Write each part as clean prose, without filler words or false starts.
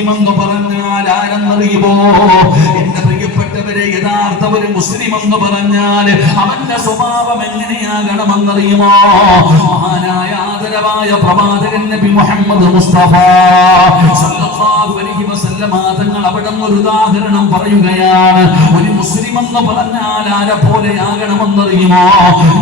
എന്ന് പറഞ്ഞാൽ ആരെന്നറിയുമോ? എന്റെ പ്രിയപ്പെട്ടവരെ, യഥാർത്ഥ ഒരു മുസ്ലിം എന്ന് പറഞ്ഞാൽ അവന്റെ സ്വഭാവം എങ്ങനെയാകണമെന്നറിയുമോ? മഹാനായ ആദരവായ പ്രവാചകൻ നബി മുഹമ്മദ് മുസ്തഫ സല്ലല്ലാഹു അലൈഹി വസല്ലമ തങ്ങൾ അവിടെ ഒരു ഉദാഹരണം പറയുകയാണ്. ഒരു മുസ്ലിം എന്ന് പറഞ്ഞാൽ ആരെ പോലെയാകണമെന്നറിയുമോ?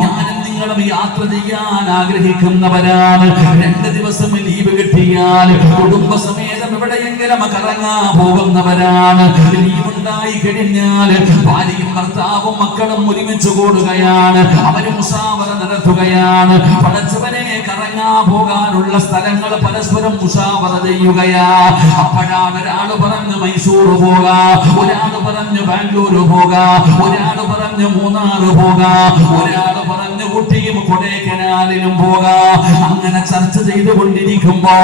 ഞാനും നിങ്ങളും യാത്ര ചെയ്യാൻ ആഗ്രഹിക്കുന്നവരാണ്. 2 ദിവസം ലീവ് കിട്ടിയാൽ കുടുംബസമേതം എവിടെയെങ്കിലും കറങ്ങാൻ പോകുന്നവരാണ്. ലീവുണ്ടായി കഴിഞ്ഞാൽ ഭാര്യയും ഭർത്താവും മക്കളും ഒരുമിച്ച് കൂടുകയാണ്. അവര് മുസാവറ നടത്തുകയാണ്. പടച്ചവനെ കറങ്ങാൻ പോകാനുള്ള സ്ഥലങ്ങൾ പരസ്പരം മുസാവറ ചെയ്യുകയാ. അപ്പോഴാണ് ഒരാള് പറഞ്ഞ് മൈസൂർ പോകാ, ഒരാള് പറഞ്ഞ് ബാംഗ്ലൂർ പോകാ, ഒരാള് പറഞ്ഞ് മൂന്നാർ പോകാ, ഒരാള് പറഞ്ഞ് ഊട്ടിയും കൊടൈക്കനാലിലും പോകാ. അങ്ങനെ ചർച്ച ചെയ്തുകൊണ്ടിരിക്കുമ്പോ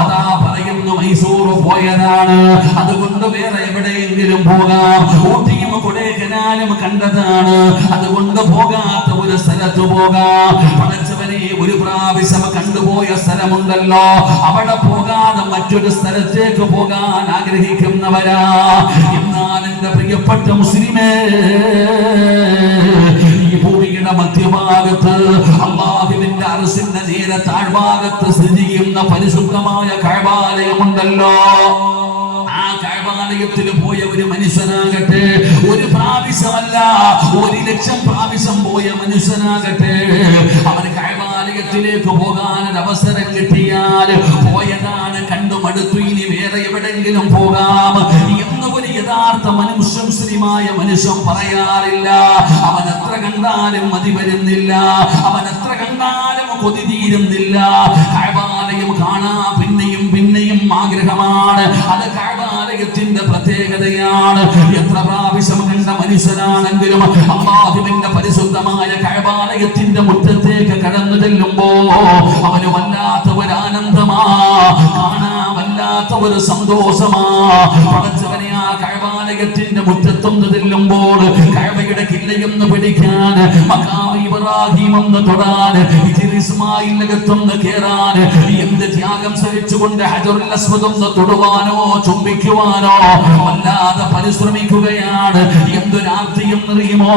അതാ പറയുന്നു മൈസൂർ പോയതാണ്, അതുകൊണ്ട് വേറെ എവിടെയെങ്കിലും പോകാം. ഊട്ടിയും കൊടൈക്കനാലും കണ്ടതാണ്, അതുകൊണ്ട് പോകാത്ത ഒരു സ്ഥലത്ത് പോകാം. പടച്ചവനെ, ഒരു പ്രാവശ്യം കണ്ടുപോയ സ്ഥലമുണ്ടല്ലോ, അവിടെ പോകാതെ മറ്റൊരു സ്ഥലത്തേക്ക് പോകാൻ ആഗ്രഹിക്കുന്നവരാ. എന്നാൽ എന്റെ പ്രിയപ്പെട്ട മുസ്ലിമേ, ഈ ഭൂമിയുടെ മധ്യഭാഗത്ത് അല്ലാഹുവിന്റെ അർശിന്റെ നേരെ താഴ്ഭാഗത്ത് സ്ഥിതി ചെയ്യുന്ന പരിശുദ്ധമായ കഅബാലയമുണ്ടല്ലോ. ആ കഅബാലയത്തിൽ പോയ ഒരു മനുഷ്യനാകട്ടെ, ഒരു പ്രാവശ്യമല്ല 1,00,000 പ്രാവശ്യം പോയ മനുഷ്യനാകട്ടെ, അവന് കഅബാലയത്തിലേക്ക് പോകാൻ ഒരു അവസരം കിട്ടിയാൽ പോയതാണ്, കണ്ടു മടുത്തു, ഇനി വേറെ എവിടെയെങ്കിലും പോകാം എന്ന് ഒരു യഥാർത്ഥ മുസ്ലിമായ മനുഷ്യൻ പറയാറില്ല. അവൻ എത്ര കണ്ടാലും മതി വരുന്നില്ല, അവൻ എത്ര കണ്ടാലും കൊതി തീരുന്നില്ല. കഅബാലയം കാണാൻ പിന്നെയും പിന്നെയും ആഗ്രഹമാണ്. അത് കഅബാലയത്തിന്റെ പ്രത്യേകതയാണ്. എത്ര പ്രാവശ്യം കണ്ട മനുഷ്യനാണെങ്കിലും അല്ലാഹുവിന്റെ പരിശുദ്ധമായ കഅബാലയത്തിന്റെ മുറ്റത്തേക്ക് കടന്നു ചെല്ലുമ്പോ അവന് വല്ലാത്ത ഒരു ആനന്ദമാ, കാണാൻ വല്ലാത്ത ഒരു സന്തോഷമാ. പടച്ചവനെ, ആ കഅബാലയത്തിന്റെ മുറ്റത്തൊന്ന് ചെല്ലുമ്പോൾ കഅബയുടെ കില്ലയൊന്ന് പിടിക്കാൻ, മഖാം ഇബ്രാഹിം ഒന്ന് തൊടാൻ, ഇസ്മായിലിനകത്തൊന്ന് കേറാൻ, എന്ത് ത്യാഗം സഹിച്ചുകൊണ്ട് ഹജറുൽ അസ്വദ് ഒന്ന് തൊടുവാനോ ചുംബിക്കുവാനോ വല്ലാതെ പരിശ്രമിക്കുകയാണ്. എന്തൊരാർത്തിയെന്നറിയുമോ,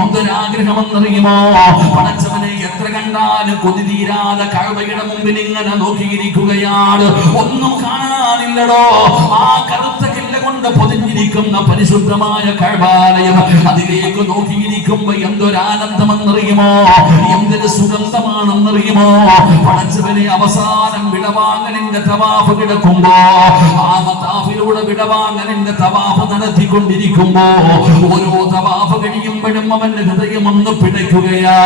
എന്തൊരാഗ്രഹമെന്നറിയുമോ? പടച്ചവനെ, എത്ര കണ്ടാലും കൊതി തീരാതെ കഅബയുടെ മുമ്പിൽ ഇങ്ങനെ നോക്കിയിരിക്കുകയാണ്. ഒന്നും കാണാനില്ലടോ. ആ കറുത്ത കില്ല കൊണ്ട് പൊതിഞ്ഞിരിക്കുന്ന പരിശുദ്ധമായ കഅബാലയം, അതിലേക്ക് നോക്കിയിരിക്കുമ്പോ എന്തൊരാനന്ദമെന്നറിയുമോ, എന്തൊരു സുഗന്ധമാണെന്നറിയുമോ? പടച്ചവനെ, അവസാനം വിടവാങ്ങലിന്റെ തവാഫ് കിടക്കുമ്പോ, ആ മതാഫിലൂടെ വിടവാങ്ങലിന്റെ തവാഫ് നടത്തിക്കൊണ്ടിരിക്കുമ്പോ ഓരോ തവാഫ് കഴിയുമ്പോഴും അവന്റെ ഹൃദയം ഒന്ന് പിടയ്ക്കുകയാ.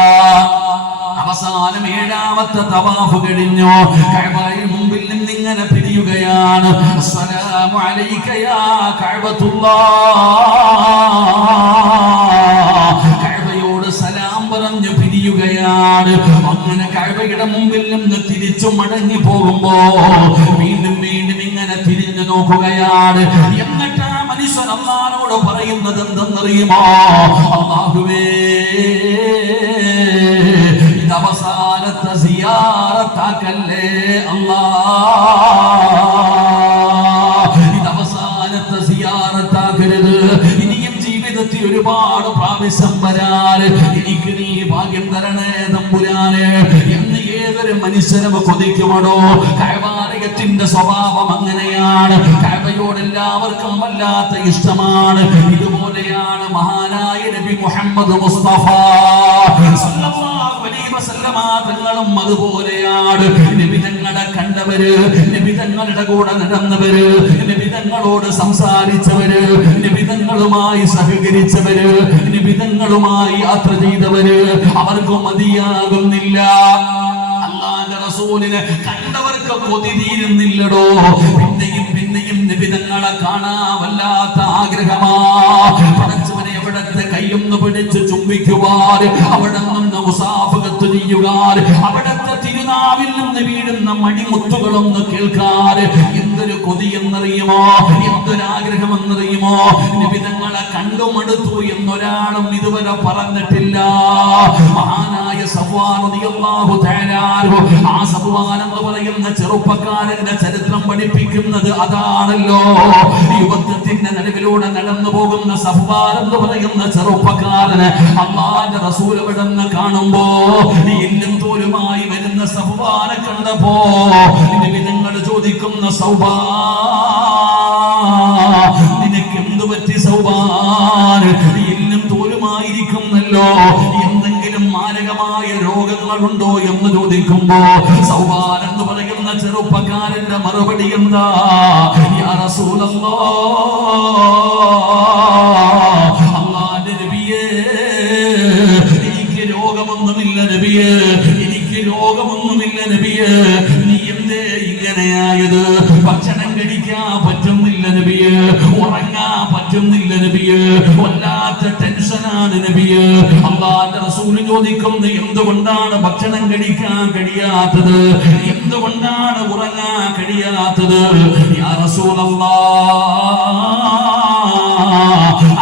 അവസാനം 7ാമത്തെ തവാഫ് കഴിഞ്ഞു, കഅബയുടെ മുമ്പിൽ നിന്ന് ഇങ്ങനെ പിരിയുകയാണ്. അസ്സലാമു അലൈക യാ കഅബത്തുല്ലാഹ്, കഅബയോട് സലാം പറഞ്ഞു പിരിയുകയാണ്. അങ്ങനെ കഅബയുടെ മുമ്പിൽ നിന്ന് തിരിച്ചു മടങ്ങി പോകുമ്പോ വീണ്ടും വീണ്ടും ഇങ്ങനെ തിരിഞ്ഞു നോക്കുകയാണ്. എന്നിട്ട് ആ മനുഷ്യൻ അല്ലാഹുവോട് പറയുന്നത് എന്തെന്നറിയുമോ? അല്ലാഹുവേ, അവസാനത്തെ സിയാറത്താക്കല്ലേ അല്ലാഹ്, ഇത് അവസാനത്തെ സിയാറത്താക്കരുത്. ഇനിയും ജീവിതത്തിൽ ഒരുപാട് പ്രാവശ്യം വരാൻ എനിക്ക് നീ ഭാഗ്യം തരണേ തമ്പുരാനെ എന്ന് ഏതൊരു മനുഷ്യനും കൊതിക്കുമടോ. കഅബാലയത്തിന്റെ സ്വഭാവം അങ്ങനെയാണ്. കഅബയോട് എല്ലാവർക്കും വല്ലാത്ത ഇഷ്ടമാണ്. ഇതുപോലെയാണ് മഹാനായ നബി മുഹമ്മദ് മുസ്തഫ സല്ലല്ലാഹു അലൈഹി വസല്ലമ തങ്ങളും അതുപോലെയാണ്. നബി തങ്ങളെ കണ്ടവര്, നബി തങ്ങളുടെ കൂടെ നടന്നവര്, നബി തങ്ങളോട് സംസാരിച്ചവര്, നബി തങ്ങളുമായി സഹകരിച്ചവര്, നബി തങ്ങളുമായി യാത്ര ചെയ്തവര്, അവർക്ക് മതിയാകുന്നില്ല. അല്ലാഹുവിന്റെ റസൂലിനെ കണ്ടവർക്ക് കൊതി തീരുന്നില്ലടോ. പിന്നെയും പിന്നെയും നബി തങ്ങളെ കാണാൻ വല്ലാത്ത ആഗ്രഹമാ. പടച്ചവനെ, അവിടത്തെ കൈയൊന്ന് പിടിച്ച് ചുംബിക്കുവാൻ, അവിടെ നിന്ന് മുസാഫഹത്ത് ചെയ്യുവാൻ, അവിടത്തെ തിരുനാവിൽ നിന്ന് വീഴുന്ന മണിമുത്തുകളൊന്ന് കേൾക്കാൻ എന്തൊരു കൊതിയെന്നറിയുമോ, എന്തൊരാഗ്രഹമെന്നറിയുമോ? നബി തങ്ങളെ കണ്ടുമടുത്തു എന്നൊരാളും ഇതുവരെ പറഞ്ഞിട്ടില്ല. മഹാനായ സഫ്വാൻ റളിയല്ലാഹു തആല അൻഹു, ആ സഫ്വാൻ എന്ന് പറയുന്ന ചെറുപ്പക്കാരന്റെ ചരിത്രം പഠിപ്പിക്കുന്നത് അതാണല്ലോ. യുവത്വത്തിന്റെ നടുവിലൂടെ നടന്നു പോകുന്ന സഫ്വാൻ എന്ന് പറയുന്ന ചെറുപ്പക്കാരന് അല്ലാഹുവിന്റെ റസൂൽ എവിടെന്ന് കാണുമ്പോ എല്ലും തോലുമായി വരുന്ന സഫ്വാനെ കണ്ടപ്പോ നിങ്ങൾ ചോദിക്കുന്ന നിനക്ക് എന്ത് പറ്റി സൗബാൻ? എല്ലും തോലുമായിരിക്കുന്നല്ലോ, എന്തെങ്കിലും മാരകമായ രോഗങ്ങളുണ്ടോ എന്ന് ചോദിക്കുമ്പോ സൗബാൻ എന്ന് പറയുന്ന ചെറുപ്പക്കാരന്റെ മറുപടി എന്താ? യാ റസൂലല്ലാഹ്, അല്ലാഹുവിന്റെ നബിയേ, എനിക്ക് രോഗമൊന്നുമില്ല നബിയേ, എനിക്ക് രോഗമൊന്നുമില്ല നബിയേ. നീ എന്തേ ഇങ്ങനെയായത്? ഭക്ഷണം കഴിക്കാൻ പറ്റുന്നില്ല നബിയേ, ഉറങ്ങാൻ പറ്റുന്നില്ല നബിയേ, വല്ലാത്ത ടെൻഷനാണ് നബിയേ. അല്ലാഹുവിന്റെ റസൂൽ ചോദിക്കുന്നത് എന്തുകൊണ്ടാണ് ഭക്ഷണം കഴിക്കാൻ കഴിയാത്തത്? എന്തുകൊണ്ടാണ് ഉറങ്ങാൻ കഴിയാത്തത്? യാ റസൂലല്ലാഹ്,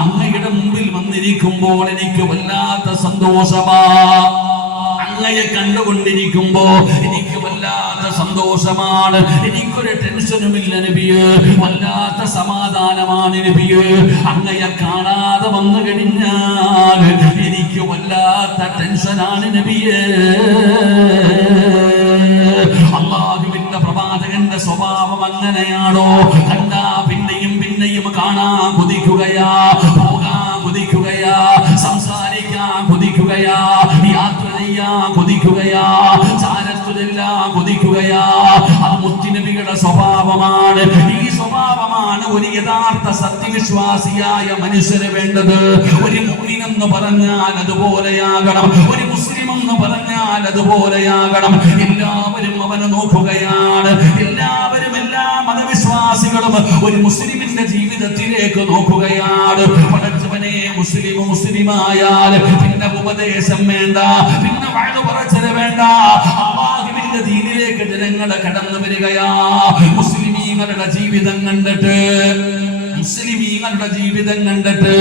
അങ്ങയുടെ മുമ്പിൽ വന്നിരിക്കുമ്പോൾ എനിക്ക് വല്ലാത്ത സന്തോഷമാ. അങ്ങയെ കണ്ടുകൊണ്ടിരിക്കുമ്പോ എനിക്ക് വല്ലാത്ത സന്തോഷമാണ്, എനിക്കൊരു ടെൻഷനുമില്ല നബിയേ, വല്ലാത്ത സമാധാനമാണ് നബിയേ. അങ്ങയെ കാണാതെ വന്നു കഴിഞ്ഞാൽ എനിക്ക് വല്ലാത്ത ടെൻഷനാണ് നബിയേ. അല്ലാഹുവിന്റെ പ്രവാചകന്റെ സ്വഭാവം അങ്ങനെയാണോ? കണ്ടാ പിന്നെയും പിന്നെയും കാണാൻ കൊതിക്കുകയാ, പോകാൻ കൊതിക്കുകയാ, സംസാരിക്കാൻ കൊതിക്കുകയാ, യാത്ര ചെയ്യാൻ കൊതിക്കുകയാ, ചാരത്തുതെല്ലാം കൊതിക്കുകയാ. അത് മുത്തുനബിയുടെ സ്വഭാവമാണ്. ഈ സ്വഭാവമാണ് ഒരു യഥാർത്ഥ സത്യവിശ്വാസിയായ മനുഷ്യന് വേണ്ടത്. ഒരു മുഅ്മിൻ എന്ന് പറഞ്ഞാൽ അതുപോലെയാകണം, ഒരു മുസ്ലിം എന്ന് പറഞ്ഞാൽ അതുപോലെയാകണം. എല്ലാവരും അവനെ നോക്കുകയാണ്, എല്ലാവരും എല്ലാ മതവിശ്വാസികളും ഒരു മുസ്ലിമിന്റെ ജീവിതത്തിലേക്ക് നോക്കുകയാണ്. പടച്ചവനെ, മുസ്ലിമായാൽ പിന്നെ ഉപദേശം വേണ്ട, പിന്നെ വഴു പറച്ചത് വേണ്ട. അല്ലാഹുവിന്റെ ദീനിലേക്ക് ജനങ്ങളെ കടന്നു വരികയാ. മുസ്ലിമീങ്ങളുടെ ജീവിതം കണ്ടിട്ട്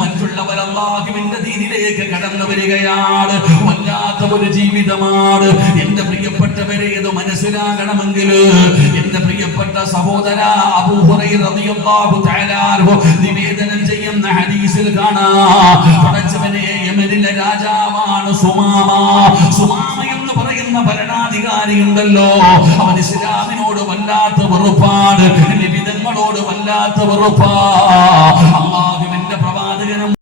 മറ്റുള്ളവർ അല്ലാഹുവിന്റെ ദീനിലേക്ക് കടന്നു വരികയാണ്. വല്ലാത്ത ഒരു ജീവിതമാണ്. എന്റെ പ്രിയപ്പെട്ടവരെ, ഇത് മനസ്സിലാകണമെങ്കിൽ എന്റെ പ്രിയപ്പെട്ട സഹോദര അബൂ ഹുറൈറ റളിയല്ലാഹു തആല അൻഹു നിവേദനം ചെയ്യുന്ന ഹദീസിൽ കാണാം, പടച്ചവനെ, യമനിലെ രാജാവാണ് സുമാമ. സുമാമ എന്ന് പറയുന്ന ഭരണാധികാരി ഉണ്ടല്ലോ, അവൻ ഇസ്ലാമിനോട് വല്ലാത്ത വെറുപ്പാണ്, നിബിധങ്ങളോട് വല്ലാത്ത വെറുപ്പാ. അല്ലാഹുവിന്റെ പ്രവാചകനും